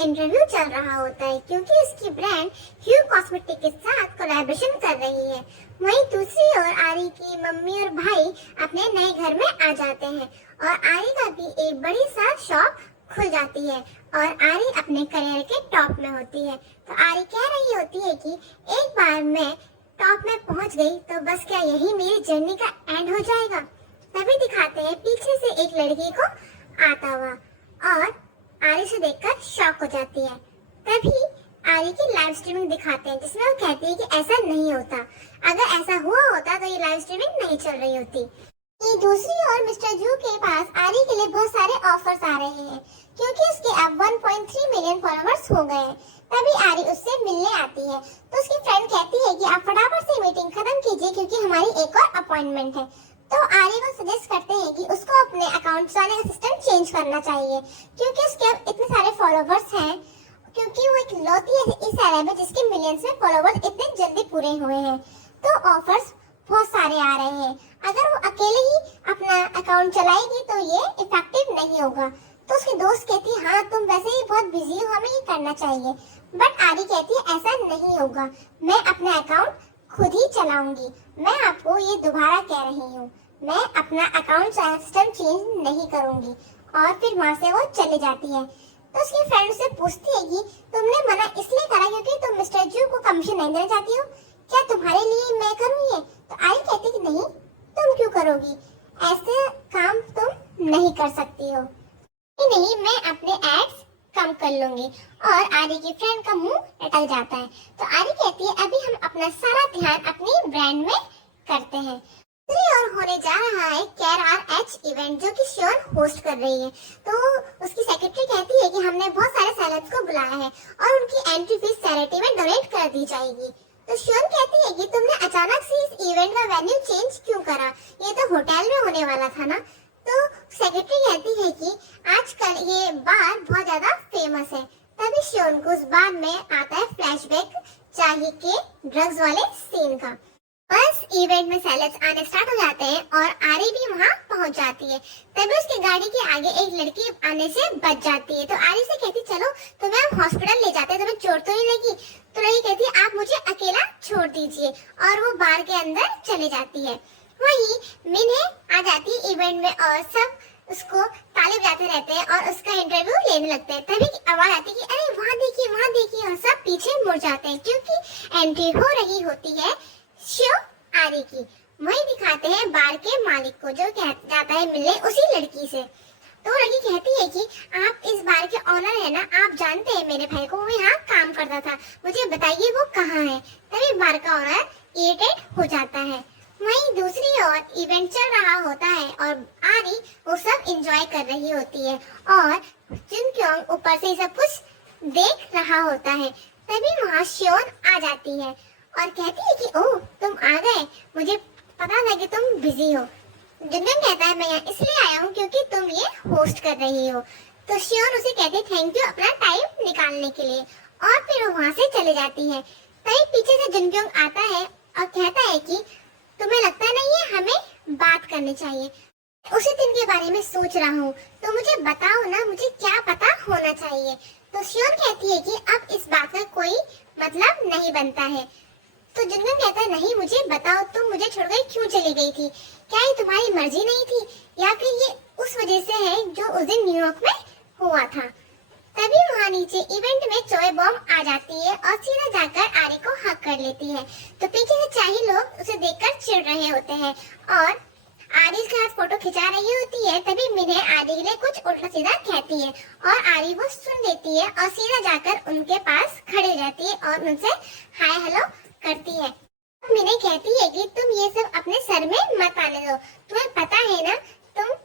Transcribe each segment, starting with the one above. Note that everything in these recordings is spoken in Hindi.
इंटरव्यू चल रहा होता है क्योंकि उसकी ब्रांड ह्यू कॉस्मेटिक के साथ कोलैबोरेशन कर रही है। वहीं दूसरी ओर आरी की मम्मी और भाई अपने नए घर में आ जाते हैं और आरी का भी एक बड़ी सा शॉप खुल जाती है और आरी अपने करियर के टॉप में होती है। तो आरी कह रही होती है कि एक बार मैं टॉप में पहुंच गई तो बस क्या यही मेरी जर्नी का एंड हो जाएगा। तभी दिखाते हैं पीछे से एक लड़की को आता हुआ और आरी से देखकर शॉक हो जाती है। तभी आरी की लाइव स्ट्रीमिंग दिखाते हैं जिसमें वो कहती है कि ऐसा नहीं होता, अगर ऐसा हुआ होता तो ये लाइव स्ट्रीमिंग नहीं चल रही होती। ये दूसरी ओर मिस्टर जू के पास आरी के लिए बहुत सारे ऑफर्स आ रहे हैं क्योंकि उसके अब 1.3 मिलियन फॉलोअर्स हो गए हैं। तभी आरी उससे मिलने आती है तो उसकी फ्रेंड कहती है कि आप फटाफट से मीटिंग खत्म कीजिए क्योंकि हमारी एक और अपॉइंटमेंट है। तो आरी को सजेस्ट करते हैं कि उसको अपने अकाउंट चलाने का सिस्टम चेंज करना चाहिए क्योंकि उसके अब इतने सारे फॉलोवर्स हैं, क्योंकि वो एक लौती ऐसी सेलेब है जिसके मिलियंस में फॉलोवर्स इतने जल्दी पूरे हुए हैं। तो ऑफर्स बहुत सारे आ रहे हैं, अगर वो अकेले ही अपना अकाउंट चलाएगी तो ये इफेक्टिव नहीं होगा। तो उसकी दोस्त कहती है हाँ तुम वैसे ही बहुत बिजी हो, हमें ये करना चाहिए। बट आरी कहती है ऐसा नहीं होगा, मैं अपना अकाउंट खुद ही चलाऊंगी, मैं आपको ये दोबारा कह रही हूँ, मैं अपना अकाउंट सिस्टम चेंज नहीं करूंगी। और फिर वहाँ से वो चली जाती है। तो उसकी फ्रेंड से पूछती है कि तुमने मना इसलिए करा क्योंकि तुम मिस्टर जू को कमीशन नहीं देना चाहती हो, क्या तुम्हारे लिए मैं करूँ ये? तो आरी कहती कि नहीं, तुम क्यों करोगी, ऐसे काम तुम नहीं कर सकती हो। नहीं, मैं अपने एड्स कम कर लूंगी। और आरी की फ्रेंड का मुंह लटक जाता है। तो आरी कहती है अभी हम अपना सारा ध्यान अपनी ब्रांड में करते हैं। दूसरी ओर होने जा रहा है KRH इवेंट जो कि शियोन होस्ट कर रही है। तो उसकी सेक्रेटरी कहती है कि हमने बहुत सारे सेलेब्स को बुलाया है और उनकी एंट्री फीस चैरिटी में डोनेट कर दी जाएगी। तो शियोन कहती है कि तुमने अचानक से इस इवेंट का वेन्यू चेंज क्यों करा, ये तो होटल में होने वाला था ना। तो सेक्रेटरी कहती है कि आजकल ये बार बहुत ज्यादा फेमस है। तभी शियोन को उस बार में आता है फ्लैशबैक चाहिए के ड्रग्स वाले सीन का। बस इवेंट में सेलेब्स आने स्टार्ट हो जाते हैं और आरी भी वहाँ पहुँच जाती है। तभी उसकी गाड़ी के आगे एक लड़की आने से बच जाती है। तो आरी से कहती चलो तुम्हें हम हॉस्पिटल ले जाते हैं, तुम्हें चोट तो नहीं लगी। तो लड़की कहती आप मुझे अकेला छोड़ दीजिए और वो बार के अंदर चली जाती है। वही मिन्हे आ जाती है इवेंट में और सब उसको ताली बजाते रहते हैं और उसका इंटरव्यू लेने लगते हैं। तभी आवाज आती है कि अरे वहाँ देखिए, और सब पीछे मुड़ जाते हैं क्योंकि एंट्री हो रही होती है शिव आरी की। वही दिखाते हैं बार के मालिक को जो जाता है मिलने उसी लड़की से। तो लड़की कहती है कि आप इस बार के ऑनर है ना, आप जानते हैं मेरे भाई को, वो यहाँ काम करता था, मुझे बताइए वो कहाँ है। तभी बार का ऑनर इरिटेट हो जाता है। वहीं दूसरी ओर इवेंट चल रहा होता है और आरी वो सब एंजॉय कर रही होती है और जुनक्योंग ऊपर से सब कुछ देख रहा होता है। तभी वहाँ शियोन आ जाती है और कहती है कि ओह तुम आ गए, मुझे पता था कि तुम बिजी हो। जुनक्योंग कहता है मैं यहाँ इसलिए आया हूँ क्योंकि तुम ये होस्ट कर रही हो। तो शियोन उसे कहती है थैंक यू अपना टाइम निकालने के लिए और फिर वो वहाँ से चले जाती है। तभी पीछे से जुनक्योंग आता है और कहता है कि तुम्हें लगता नहीं है हमें बात करनी चाहिए, उसी दिन के बारे में सोच रहा हूँ, तो मुझे बताओ ना मुझे क्या पता होना चाहिए। तो शियोन कहती है कि अब इस बात का कोई मतलब नहीं बनता है। तो जुनक्योंग कहता है नहीं मुझे बताओ, तुम मुझे छोड़कर क्यों चली गई थी, क्या ये तुम्हारी मर्जी नहीं थी या फिर ये उस वजह से है जो उस दिन न्यूयॉर्क में हुआ था। तभी वहाँ नीचे इवेंट में चोय बॉम्ब आ जाती है और सीधा जाकर आरी को हक कर लेती है। तो पीछे से चाही लोग उसे देखकर चिढ़ रहे होते हैं और आरी के साथ फोटो खिंचा रही होती है। तभी मिन्हे आरी के लिए कुछ उल्टा सीधा कहती है और आरी वो सुन लेती है और सीधा जाकर उनके पास खड़ी रहती है और उनसे हाय हेलो करती है। मिन्हे कहती है कि तुम ये सब अपने सर में मत आने दो, तुम्हें पता है ना तुम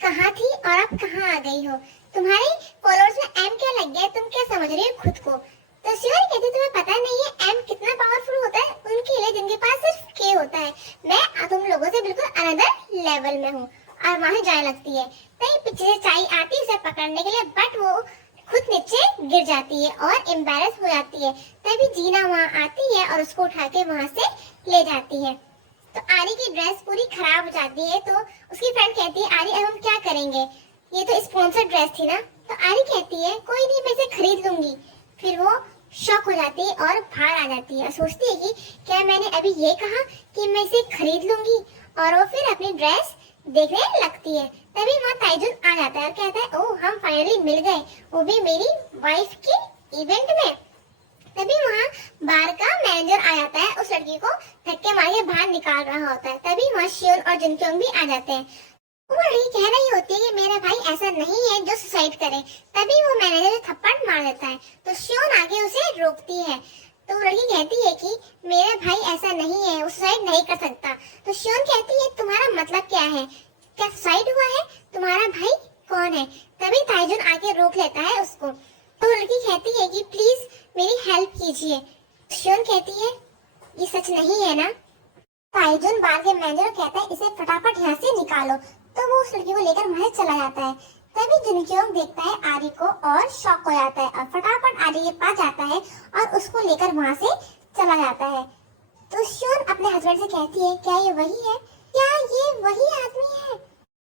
कहाँ थी और अब कहाँ आ गई हो, तुम्हारे फॉलोअर्स में एम क्या लग गया, तुम क्या समझ रही हो खुद को। तो शिवानी कहती तुम्हें पता नहीं है एम कितना पावरफुल होता है उनके लिए जिनके पास सिर्फ के होता है, मैं तुम लोगों से बिल्कुल अनदर लेवल में हूँ। और वहाँ जाने लगती है। तभी पीछे से चाई आती है उसे पकड़ने के लिए बट वो खुद नीचे गिर जाती है और एम्बैरेस हो जाती है। तभी जीना वहाँ आती है और उसको उठा के वहाँ से ले जाती है। तो आरी की ड्रेस पूरी खराब हो जाती है। तो उसकी फ्रेंड कहती है आरी अब हम क्या करेंगे, ये तो स्पॉन्सर ड्रेस थी ना। तो आरी कहती है कोई नहीं मैं इसे खरीद लूंगी। लूंगी। फिर वो शॉक हो जाती है और बाहर आ जाती है और सोचती है कि क्या मैंने अभी ये कहा कि मैं इसे खरीद लूंगी, और वो फिर अपनी ड्रेस देखने लगती है। तभी वहाँ ताइजुन आ जाता है और कहता है ओह हम फाइनली मिल गए, वो भी मेरी वाइफ के इवेंट में। तभी वहाँ बार का मैनेजर आ जाता है, उस लड़की को धक्के मार के बाहर निकाल रहा होता है। तभी वहाँ शियोन और जुनक्योंग भी आ जाते हैं। वो लड़की कह रही होती है कि मेरा भाई ऐसा नहीं है जो सुसाइड करे। तभी वो मैनेजर थप्पड़ मार देता है तो शियोन आगे उसे रोकती है। तो लड़की कहती है कि मेरा भाई ऐसा नहीं है, वो सुसाइड नहीं कर सकता। तो शियोन कहती है तुम्हारा मतलब क्या है, क्या सुसाइड हुआ है, तुम्हारा भाई कौन है? तभी ताइजुन आके रोक लेता है उसको। तो लड़की कहती है कि प्लीज मेरी हेल्प कीजिए। शियोन कहती है ये सच नहीं है ना? ताइजुन बार के मैनेजर कहता है इसे फटाफट यहाँ से निकालो। तो वो उस लड़की को लेकर वहां चला जाता है। तभी जुनक्योंग देखता है आरी को और शॉक हो जाता है और फटाफट आरी के पास जाता है और उसको लेकर वहां से चला जाता है। तो शियोन अपने हस्बैंड से कहती है क्या ये वही है, क्या ये वही आदमी है?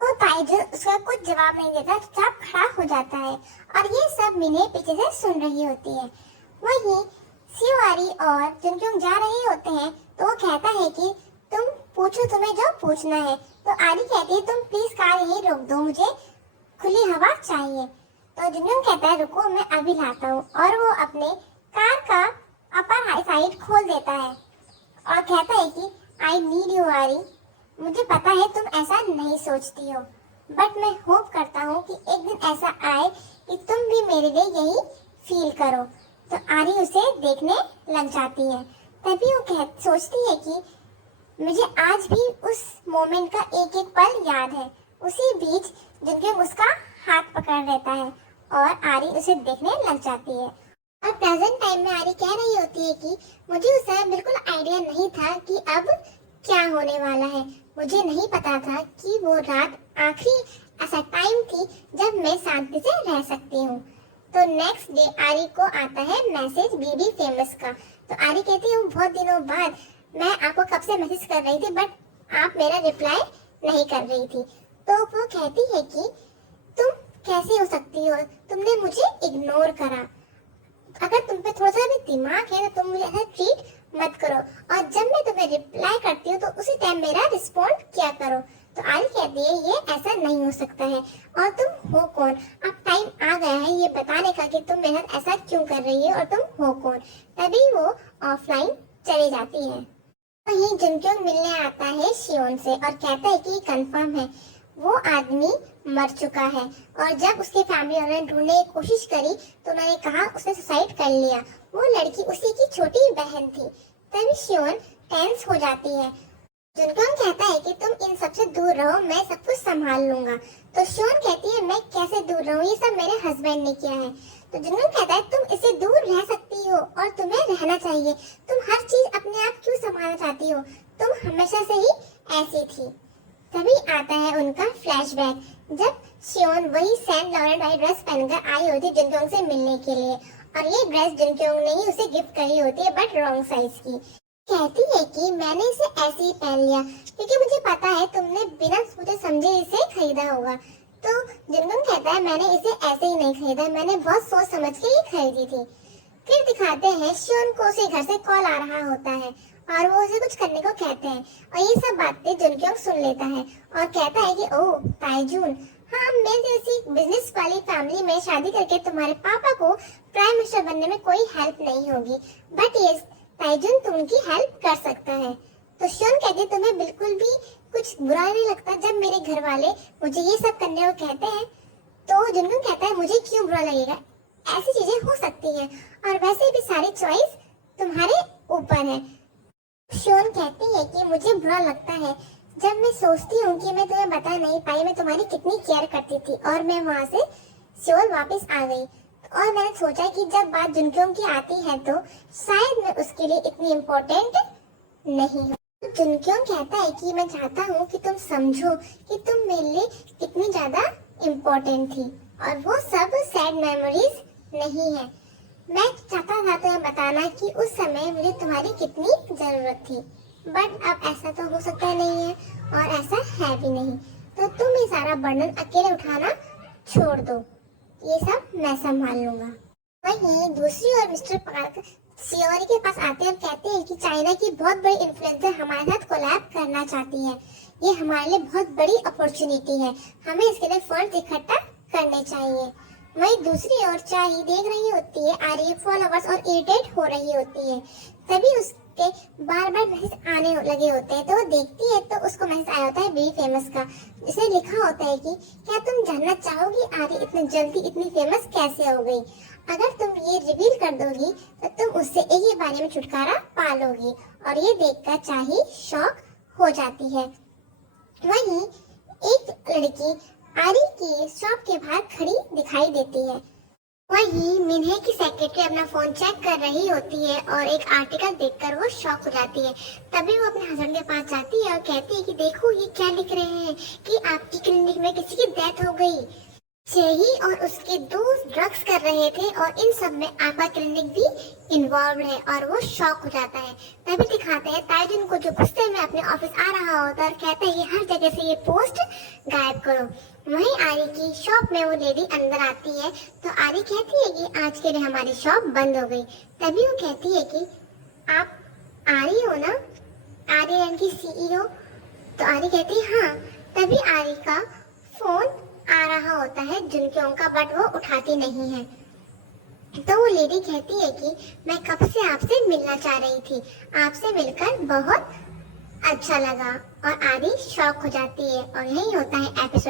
तो ताइजुन उसका कुछ जवाब नहीं देता, चुपचाप खड़ा हो जाता है और ये सब मिने पीछे से सुन रही होती है। वहीं शियोआरी और जुनक्योंग जा रहे होते हैं तो वो कहता है कि तुम पूछो तुम्हें जो पूछना है। तो आरी कहती है तुम प्लीज कार यहीं रोक दो, मुझे खुली हवा चाहिए। तो जुनक्योंग कहता है रुको मैं अभी लाता हूँ, और वो अपने कार का अपर साइड खोल देता है और कहता है कि आई नीड यू आरी, मुझे पता है तुम ऐसा नहीं सोचती हो, बट मैं होप करता हूँ कि एक दिन ऐसा आए कि तुम भी मेरे लिए यही फील करो। तो आरी उसे देखने लग जाती है। तभी वो सोचती है कि मुझे आज भी उस मोमेंट का एक एक पल याद है। उसी बीच जुनक्योंग उसका हाथ पकड़ लेता है और आरी उसे देखने लग जाती है। और प्रेजेंट टाइम में आरी कह रही होती है कि मुझे उस समय बिल्कुल आइडिया नहीं था कि अब क्या होने वाला है। मुझे नहीं पता था कि वो रात आखिरी ऐसा टाइम थी जब मैं शांति से रह सकती हूँ। तो नेक्स्ट डे आरी को आता है मैसेज बीबी फेमस का। तो आरी कहती है बहुत दिनों बाद मैं आपको कब से मैसेज कर रही थी बट आप मेरा रिप्लाई नहीं कर रही थी। तो वो कहती है कि तुम कैसे हो सकती हो, तुमने मुझे इग्नोर करा, अगर तुम पे थोड़ा सा भी दिमाग है तो तुम मुझे ऐसा ट्रीट मत करो, और जब मैं तुम्हें रिप्लाई करती हूँ तो उसी टाइम मेरा रिस्पॉन्ड किया करो। तो आरी कहती है ये ऐसा नहीं हो सकता है, और तुम हो कौन? अब टाइम आ गया है ये बताने का कि तुम मेरे साथ ऐसा क्यों कर रही है और तुम हो कौन। तभी वो ऑफलाइन चली जाती है। वहीं जुनक्योंग मिलने आता है शियोन से और कहता है कि कंफर्म है वो आदमी मर चुका है, और जब उसके फैमिली वालों ने ढूंढने की कोशिश करी तो उन्होंने कहा उसने सुसाइड कर लिया, वो लड़की उसी की छोटी बहन थी। तभी शियोन टेंस हो जाती है। जुनक्योंग कहता है कि तुम इन सबसे दूर रहो, मैं सब कुछ संभाल लूंगा। तो शियोन कहती है मैं कैसे दूर रहूं, ये सब मेरे हस्बैंड ने किया है। तो जुनक्योंग कहता है तुम इससे दूर रह सकती हो और तुम्हें रहना चाहिए, तुम हर चीज अपने आप क्यों संभालना चाहती हो, तुम हमेशा से ही ऐसी थी। तभी आता है उनका फ्लैशबैक, जब शियोन वही सैंड लॉरेंट वाली ड्रेस पहनकर आई होती जुनक्योंग से मिलने के लिए, और ये ड्रेस जुनक्योंग ने ही उसे गिफ्ट करी होती है बट रॉन्ग साइज की। कहती है कि मैंने इसे ऐसे ही पहन लिया क्योंकि मुझे पता है तुमने बिना सोचे समझे इसे खरीदा होगा। तो जुनक्योंग कहता है मैंने इसे ऐसे ही नहीं खरीदा, मैंने बहुत सोच समझ के ही खरीदी थी। फिर दिखाते हैं शियोन को उसे घर से कॉल आ रहा होता है और वो उसे कुछ करने को कहते हैं, और ये सब बातें जुनक्योंग सुन लेता है और कहता है कि ओह ताइजुन, हाँ मेरे जैसी बिजनेस वाली फैमिली में शादी करके तुम्हारे पापा को प्राइम मिनिस्टर बनने में कोई हेल्प नहीं होगी, बट ये ताइजुन तुम उनकी हेल्प कर सकता है। तो शियोन कहती है तुम्हें बिल्कुल भी कुछ बुरा नहीं लगता जब मेरे घर वाले मुझे ये सब करने को कहते हैं? तो जुनक्योंग कहता है मुझे क्यों बुरा लगेगा, ऐसी चीजें हो सकती हैं और वैसे भी सारी चॉइस तुम्हारे ऊपर है। शियोन कहती है कि मुझे बुरा लगता है जब मैं सोचती हूँ कि मैं तुम्हें बता नहीं पाई मैं तुम्हारी कितनी केयर करती थी, और मैं वहाँ से सियोल वापस आ गई। और मैंने सोचा कि जब बात जुनक्योंग की आती है तो शायद मैं उसके लिए इतनी इम्पोर्टेंट नहीं हूँ। जुनक्योंग कहता है कि मैं चाहता हूँ कि तुम समझो कि तुम मेरे लिए कितनी ज्यादा इम्पोर्टेंट थी, और वो सब सैड मेमोरीज नहीं है। मैं चाहता था तुम्हें बताना कि उस समय मुझे तुम्हारी कितनी जरूरत थी, बट अब ऐसा तो हो सकता नहीं है और ऐसा है भी नहीं, तो तुम ये सारा बर्डन अकेले उठाना छोड़ दो, ये सब मैं संभाल लूंगा। वहीं दूसरी ओर मिस्टर पार्क शियोरी के पास आते हैं और कहते हैं कि चाइना की बहुत बड़ी इन्फ्लुएंसर हमारे साथ कोलैब करना चाहती है। ये हमारे लिए बहुत बड़ी अपॉर्चुनिटी है, हमें इसके लिए फंड इकट्ठा करने चाहिए। वहीं दूसरी ओर चाही देख रही होती है आर्य फॉलोवर्स और इरिटेट हो रही होती है। तभी उसके बार बार मैसेज आने लगे होते हैं, तो वो देखती है तो उसको मैसेज आया होता है बी फेमस का, जिसमें लिखा होता है कि क्या तुम जानना चाहोगी आर्य इतनी जल्दी इतनी फेमस कैसे हो गई? अगर तुम ये रिवील कर दोगी तो तुम उससे एक ही बारे में छुटकारा पा लोगी। और ये देखकर चाही शॉक हो जाती है। वहीं एक लड़की आरी की शॉप के बाहर खड़ी दिखाई देती है। वहीं मिन्हे की सेक्रेटरी अपना फोन चेक कर रही होती है और एक आर्टिकल देखकर वो शॉक हो जाती है। तभी वो अपने हस्बैंड के पास जाती है और कहती है कि देखो ये क्या लिख रहे हैं कि आपकी क्लिनिक में किसी की डेथ हो गई। चेही और उसके दोस्त ड्रग्स कर रहे थे और इन सब में आपका क्लिनिक भी इन्वॉल्व है और वो शॉक हो जाता है। तभी दिखाते हैं ताइजुन को जो गुस्से में अपने ऑफिस आ रहा होता है और कहता है कि हर जगह से ये पोस्ट गायब करो। वहीं आरी की शॉप में वो लेडी अंदर आती है तो आरी कहती है कि आज के लिए हमारी शॉप बंद हो गई। तभी वो कहती है कि आप आरी हो ना, आर्यन की सीईओ? तो आरी कहती है हाँ। तभी आरी का फोन आ रहा होता है जुनक्योंग का, बट वो उठाती नहीं है। तो वो लेडी कहती है कि मैं कब से आपसे मिलना चाह रही थी, आपसे मिलकर बहुत अच्छा लगा। और आरी शॉक हो जाती है और यही होता है एपिसोड।